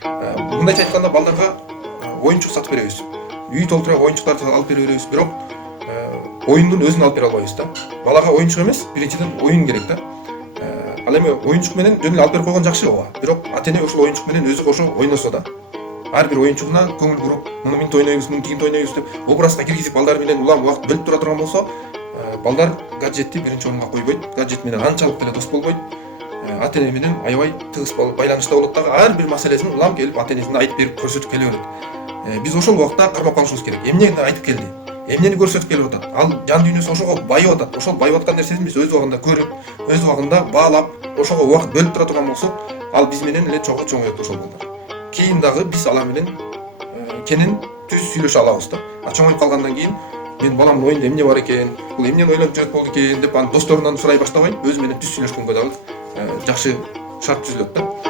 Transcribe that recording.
Мындайча айтканда балдарга оюнчук сатып беребиз. Үй толтура оюнчуктарды алып бере беребиз, бирок оюндун өзүн алып бере албайбыз да. Балага оюнчук эмес, биринчиден оюн керек да. Ал эми оюнчук менен жөн эле алып берип койгон жакшы ооба. Бирок ата-эне ошол оюнчук менен өзү кошо ойносо да. Ар бир оюнчугуна көңүл буруп, муну минт ойнойбуз, муну тигинти ойнойбуз деп образга киргизип балдар менен улам убакыт бөлүп тура турган болсо, балдар гаджетти биринчи орунга койбойт. Гаджет менен анчалык деле дос болбойт. Ата-эне менен аябай тыгыз байланышта болот дагы, ар бир маселесин улам келип ата-энесине айтып берип көрсөтүп келе берет. Биз ошол убакта кармап калышыбыз керек. Эмнени айтып келди? Эмнени көрсөтүп келип атат? Ал жан дүйнөсү ошого байып атат. Ошол байып аткан нерсесин биз өз убагында көрүп, өз убагында баалап, ошого убакыт бөлүп тура турган болсок, ал биз менен эле чогуу чоңоет ошол балдар. Кийин дагы биз алар менен кенен түз сүйлөшө алабыз да. Чоңоюп калгандан кийин мен баламдын оюнда эмне бар экен, бул эмнени ойлонуп жүрөт болду экен деп досторунан сурай баштабай, өзү менен түз сүйлөшкөнгө дагы жакшы шарт түзүлөт да.